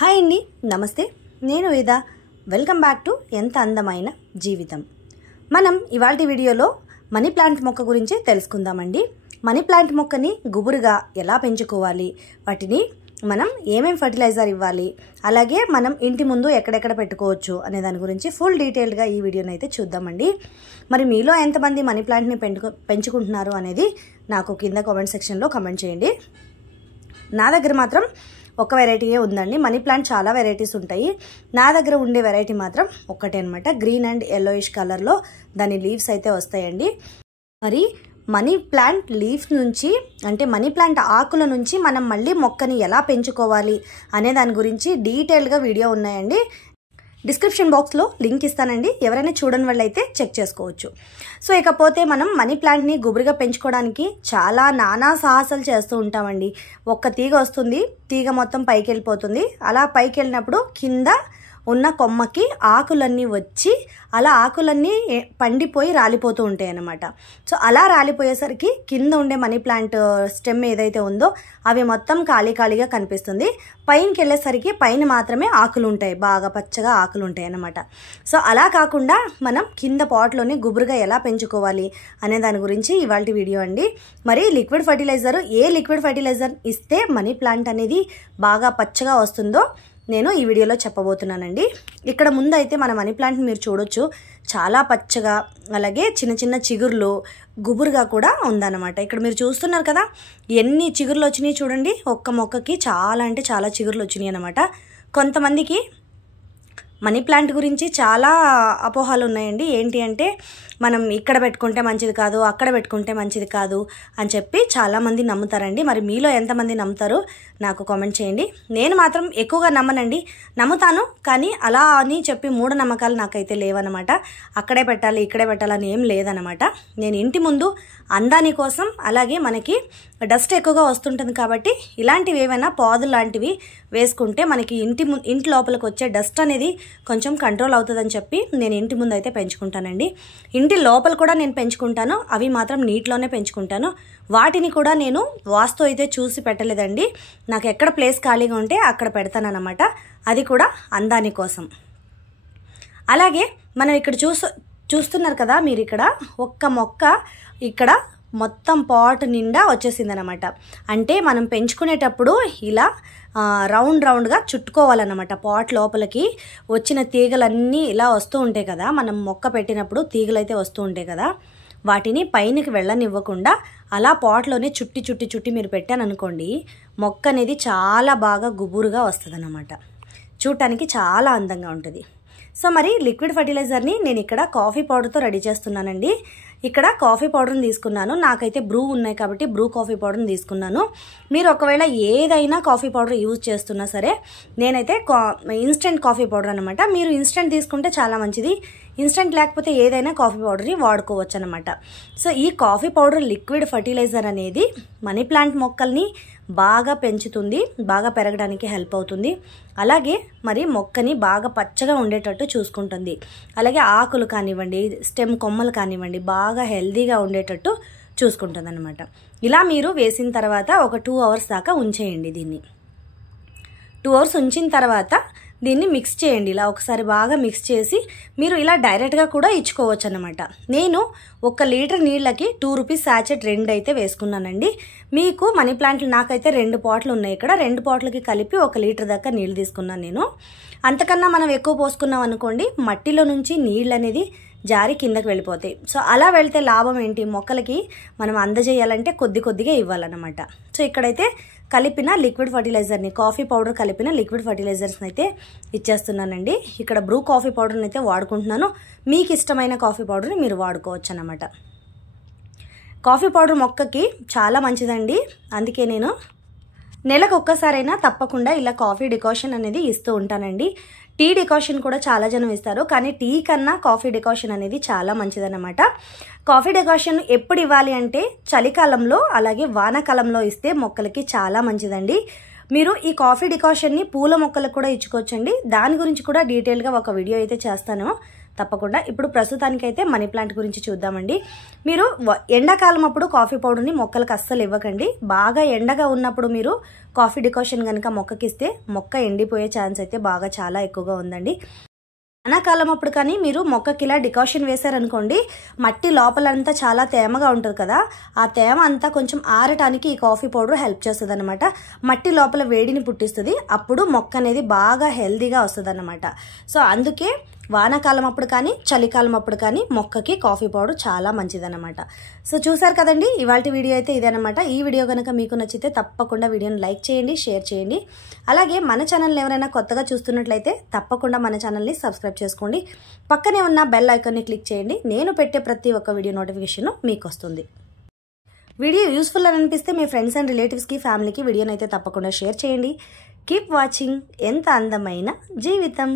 Hi అండి, నమస్తే. నేను వేద. వెల్కమ్ బ్యాక్ టు ఎంత అందమైన జీవితం. మనం ఇవాల్టి వీడియోలో మనీ ప్లాంట్ మొక్క గురించి తెలుసుకుందామండి. మనీ ప్లాంట్ మొక్కని గుబురుగా ఎలా పెంచుకోవాలి, వాటిని మనం ఏమేం ఫర్టిలైజర్ ఇవ్వాలి, అలాగే మనం ఇంటి ముందు ఎక్కడెక్కడ పెట్టుకోవచ్చు అనే దాని గురించి ఫుల్ డీటెయిల్గా ఈ వీడియోని అయితే చూద్దామండి. మరి మీలో ఎంతమంది మనీ ప్లాంట్ని పెంచుకుంటున్నారు అనేది నాకు కింద కామెంట్ సెక్షన్లో కామెంట్ చేయండి. నా దగ్గర మాత్రం ఒక వెరైటీయే ఉందండి. మనీ ప్లాంట్ చాలా వెరైటీస్ ఉంటాయి. నా దగ్గర ఉండే వెరైటీ మాత్రం ఒక్కటే అనమాట. గ్రీన్ అండ్ ఎల్లోయిష్ కలర్లో దాని లీవ్స్ అయితే వస్తాయండి. మరి మనీ ప్లాంట్ లీఫ్ నుంచి, అంటే మనీ ప్లాంట్ ఆకుల నుంచి మనం మళ్ళీ మొక్కని ఎలా పెంచుకోవాలి అనే దాని గురించి డీటెయిల్గా వీడియో ఉన్నాయండి. డిస్క్రిప్షన్ బాక్స్లో లింక్ ఇస్తానండి. ఎవరైనా చూడని వాళ్ళైతే చెక్ చేసుకోవచ్చు. సో ఇకపోతే మనం మనీ ప్లాంట్ని గుబురుగా పెంచుకోవడానికి చాలా నానా సాహసాలు చేస్తూ ఉంటామండి. ఒక్క తీగ వస్తుంది, తీగ మొత్తం పైకి వెళ్ళిపోతుంది. అలా పైకి వెళ్ళినప్పుడు కింద ఉన్న కొమ్మకి ఆకులన్నీ వచ్చి అలా ఆకులన్నీ పండిపోయి రాలిపోతూ ఉంటాయి అన్నమాట. సో అలా రాలిపోయేసరికి కింద ఉండే మనీ ప్లాంట్ స్టెమ్ ఏదైతే ఉందో అవి మొత్తం ఖాళీగా కనిపిస్తుంది. పైనకి వెళ్ళేసరికి పైన మాత్రమే ఆకులు ఉంటాయి, బాగా పచ్చగా ఆకులు ఉంటాయి అన్నమాట. సో అలా కాకుండా మనం కింద పాట్లోనే గుబురుగా ఎలా పెంచుకోవాలి అనే దాని గురించి ఇవాళ వీడియో అండి. మరి లిక్విడ్ ఫర్టిలైజర్, ఏ లిక్విడ్ ఫర్టిలైజర్ ఇస్తే మనీ ప్లాంట్ అనేది బాగా పచ్చగా వస్తుందో నేను ఈ వీడియోలో చెప్పబోతున్నానండి. ఇక్కడ ముందు అయితే మన మనీ ప్లాంట్ మీరు చూడొచ్చు, చాలా పచ్చగా, అలాగే చిన్న చిన్న చిగుర్లు గుబురుగా కూడా ఉందన్నమాట. ఇక్కడ మీరు చూస్తున్నారు కదా ఎన్ని చిగుర్లు వచ్చినాయి చూడండి. ఒక్క మొక్కకి చాలా అంటే చాలా చిగుర్లు వచ్చినాయి అన్నమాట. కొంతమందికి మనీ ప్లాంట్ గురించి చాలా అపోహలు ఉన్నాయండి. ఏంటి అంటే మనం ఇక్కడ పెట్టుకుంటే మంచిది కాదు, అక్కడ పెట్టుకుంటే మంచిది కాదు అని చెప్పి చాలామంది నమ్ముతారండి. మరి మీలో ఎంతమంది నమ్ముతారో నాకు కామెంట్ చేయండి. నేను మాత్రం ఎక్కువగా నమ్మనండి. నమ్ముతాను, కానీ అలా అని చెప్పి మూఢనమ్మకాలు నాకైతే లేవన్నమాట. అక్కడే పెట్టాలి, ఇక్కడే పెట్టాలని ఏం లేదన్నమాట. నేను ఇంటి ముందు అందాని కోసం, అలాగే మనకి డస్ట్ ఎక్కువగా వస్తుంటుంది కాబట్టి ఇలాంటివి ఏమైనా పాదులు లాంటివి వేసుకుంటే మనకి ఇంటి లోపలికి వచ్చే డస్ట్ అనేది కొంచెం కంట్రోల్ అవుతుందని చెప్పి నేను ఇంటి ముందు అయితే పెంచుకుంటానండి. ఇంటి లోపల కూడా నేను పెంచుకుంటాను, అవి మాత్రం నీటిలోనే పెంచుకుంటాను. వాటిని కూడా నేను వాస్తు అయితే చూసి పెట్టలేదండి. నాకు ఎక్కడ ప్లేస్ ఖాళీగా ఉంటే అక్కడ పెడతానన్నమాట. అది కూడా అందాని కోసం. అలాగే మనం ఇక్కడ చూస్తున్నారు కదా మీరు, ఇక్కడ ఒక్క మొక్క ఇక్కడ మొత్తం పాట్ నిండా వచ్చేసింది అనమాట. అంటే మనం పెంచుకునేటప్పుడు ఇలా రౌండ్గా చుట్టుకోవాలన్నమాట. పాట్ లోపలికి వచ్చిన తీగలన్నీ ఇలా వస్తూ ఉంటాయి కదా, మనం మొక్క పెట్టినప్పుడు తీగలు అయితే వస్తూ ఉంటాయి కదా, వాటిని పైనకి వెళ్ళనివ్వకుండా అలా పాట్లోనే చుట్టి మీరు పెట్టాననుకోండి, మొక్క అనేది చాలా బాగా గుబురుగా వస్తుంది అన్నమాట. చూడటానికి చాలా అందంగా ఉంటుంది. సో మరి లిక్విడ్ ఫర్టిలైజర్ని నేను ఇక్కడ కాఫీ పౌడర్తో రెడీ చేస్తున్నానండి. ఇక్కడ కాఫీ పౌడర్ని తీసుకున్నాను. నాకైతే బ్రూ ఉన్నాయి కాబట్టి బ్రూ కాఫీ పౌడర్ని తీసుకున్నాను. మీరు ఒకవేళ ఏదైనా కాఫీ పౌడర్ యూజ్ చేస్తున్నా సరే, నేనైతే ఇన్స్టెంట్ కాఫీ పౌడర్ అనమాట. మీరు ఇన్స్టెంట్ తీసుకుంటే చాలా మంచిది. ఇన్స్టెంట్ లేకపోతే ఏదైనా కాఫీ పౌడర్ని వాడుకోవచ్చు అనమాట. సో ఈ కాఫీ పౌడర్ లిక్విడ్ ఫర్టిలైజర్ అనేది మనీ ప్లాంట్ మొక్కల్ని బాగా పెంచుతుంది, బాగా పెరగడానికి హెల్ప్ అవుతుంది. అలాగే మరి మొక్కని బాగా పచ్చగా ఉండేటట్టు చూసుకుంటుంది. అలాగే ఆకులు కానివ్వండి, స్టెమ్ కొమ్మలు కానివ్వండి, బాగా హెల్దీగా ఉండేటట్టు చూసుకుంటుంది అనమాట. ఇలా మీరు వేసిన తర్వాత ఒక 2 అవర్స్ దాకా ఉంచేయండి. దీన్ని 2 అవర్స్ ఉంచిన తర్వాత దీన్ని మిక్స్ చేయండి. ఇలా ఒకసారి బాగా మిక్స్ చేసి మీరు ఇలా డైరెక్ట్గా కూడా ఇచ్చుకోవచ్చు అన్నమాట. నేను 1 లీటర్ నీళ్ళకి 2 రూపీస్ సాచెట్ 2 అయితే వేసుకున్నానండి. మీకు మనీ ప్లాంట్లు నాకైతే 2 పాట్లు ఉన్నాయి. ఇక్కడ 2 పాట్లకి కలిపి 1 లీటర్ దాకా నీళ్ళు తీసుకున్నాను నేను. అంతకన్నా మనం ఎక్కువ పోసుకున్నాం అనుకోండి, మట్టిలో నుంచి నీళ్ళు అనేది జారి కిందకి వెళ్ళిపోతాయి. సో అలా వెళ్తే లాభం ఏంటి, మొక్కలకి మనం అందజేయాలంటే కొద్దిగా ఇవ్వాలన్నమాట. సో ఇక్కడైతే కలిపిన లిక్విడ్ ఫర్టిలైజర్ని, కాఫీ పౌడర్ కలిపిన లిక్విడ్ ఫర్టిలైజర్స్ని అయితే ఇచ్చేస్తున్నానండి. ఇక్కడ బ్రూ కాఫీ పౌడర్ని అయితే వాడుకుంటున్నాను. మీకు ఇష్టమైన కాఫీ పౌడర్ని మీరు వాడుకోవచ్చు అన్నమాట. కాఫీ పౌడర్ మొక్కకి చాలా మంచిదండి. అందుకే నేను నెలకు ఒక్కసారైనా తప్పకుండా ఇలా కాఫీ డికాషన్ అనేది ఇస్తూ ఉంటానండి. టీ డికాషన్ కూడా చాలా జనం ఇస్తారు, కానీ టీ కన్నా కాఫీ డికాషన్ అనేది చాలా మంచిదన్నమాట. కాఫీ డికాషన్ ఎప్పుడు ఇవ్వాలి అంటే చలికాలంలో, అలాగే వానాకాలంలో ఇస్తే మొక్కలకి చాలా మంచిదండి. మీరు ఈ కాఫీ డికాషన్ని పూల మొక్కలకు కూడా ఇచ్చుకోవచ్చండి. దాని గురించి కూడా డీటెయిల్గా ఒక వీడియో అయితే చేస్తాను, తప్పకుండా. ఇప్పుడు ప్రస్తుతానికైతే మనీ ప్లాంట్ గురించి చూద్దామండి. మీరు ఎండాకాలం అప్పుడు కాఫీ పౌడర్ని మొక్కలకు అస్సలు ఇవ్వకండి. బాగా ఎండగా ఉన్నప్పుడు మీరు కాఫీ డికాషన్ కనుక మొక్కకిస్తే మొక్క ఎండిపోయే ఛాన్స్ అయితే బాగా చాలా ఎక్కువగా ఉందండి. వానాకాలం అప్పుడు కానీ మీరు మొక్కకి ఇలా డికాషన్ వేశారనుకోండి, మట్టి లోపలంతా చాలా తేమగా ఉంటుంది కదా, ఆ తేమ అంతా కొంచెం ఆరటానికి ఈ కాఫీ పౌడర్ హెల్ప్ చేస్తుంది అనమాట. మట్టి లోపల వేడిని పుట్టిస్తుంది, అప్పుడు మొక్క అనేది బాగా హెల్దీగా వస్తుంది అనమాట. సో అందుకే వానాకాలం అప్పుడు కానీ చలికాలం అప్పుడు కానీ మొక్కకి కాఫీ పౌడర్ చాలా మంచిదన్నమాట. సో చూసారు కదండి, ఇవాళ వీడియో అయితే ఇదేనమాట. ఈ వీడియో కనుక మీకు నచ్చితే తప్పకుండా వీడియోని లైక్ చేయండి, షేర్ చేయండి. అలాగే మన ఛానల్ని ఎవరైనా కొత్తగా చూస్తున్నట్లయితే తప్పకుండా మన ఛానల్ని సబ్స్క్రైబ్ చేసుకోండి. పక్కనే ఉన్న బెల్ ఐకాన్ని క్లిక్ చేయండి. నేను పెట్టే ప్రతి ఒక్క వీడియో నోటిఫికేషన్ మీకు వస్తుంది. వీడియో యూస్ఫుల్ అని అనిపిస్తే మీ ఫ్రెండ్స్ అండ్ రిలేటివ్స్కి, ఫ్యామిలీకి వీడియోని అయితే తప్పకుండా షేర్ చేయండి. కీప్ వాచింగ్ ఎంత అందమైన జీవితం.